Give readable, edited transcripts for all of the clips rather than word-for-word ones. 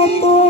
মতো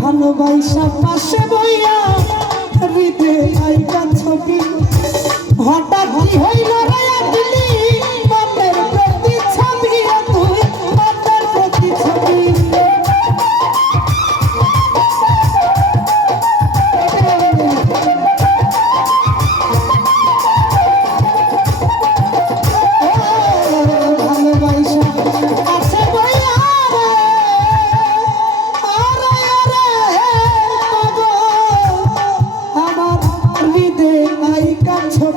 ভালোবাসা পাশে বইয়া হৃদয়ে আইকা ছবি হঠাৎ কি হইল রে দিলি মনের প্রতি ছবি তুই মনের প্রতি ছবি কাছে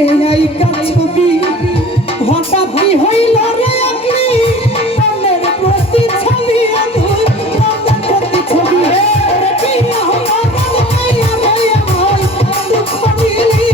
আইকা ছবি হঠাৎ কি হইল রে আপনি মনের প্রতি ছবি তুই মনের প্রতি ছবি কি আমার মায়া মায়া মাই দুঃখ দিলি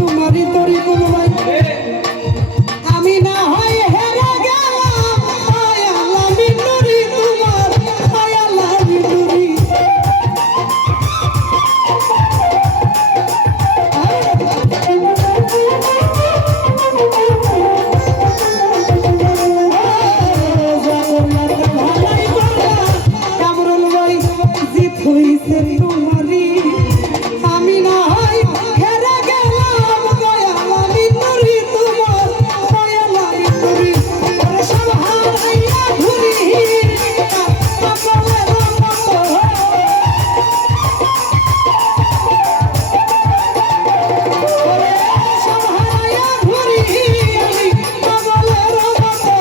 তোমারই তরি কোনবাই আমি না হয় হেরে গেলাম মায়ালা মিনুরি তোমার মায়ালা মিনুরি কামরুল ভাই জিত হইছে তোমারই আমি না হয় হেরে গেলাম দয়ালা মিনুরি তোমার দয়ালা মিনুরি ওরে সব হারাইয়া ঘুরি পাগলের মতো ওরে সব হারাইয়া ঘুরি পাগলের মতো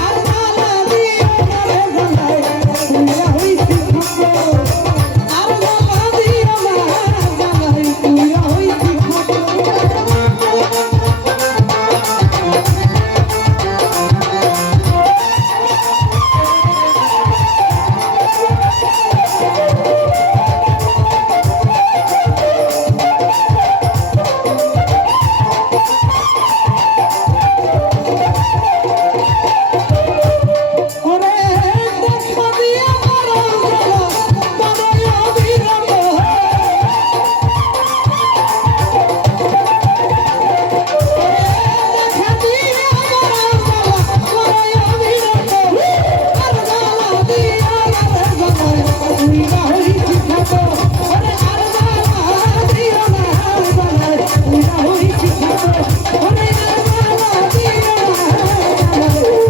আর জ্বালা দিও না রে জ্বালায় তুইরা হইছি খবর আর জ্বালা দিও না জ্বালায় তুইরা হইছি ওরে দেখা দিয়া মারা জ্বালা বড়ই অবিরত দেখা দিয়া মারা জ্বালা বড়ই অবিরত আর জ্বালা দিয়া রে জ্বালায় তুইরা হইছি খবর ওরে আর জ্বালা দিও না জ্বালায় তুইরা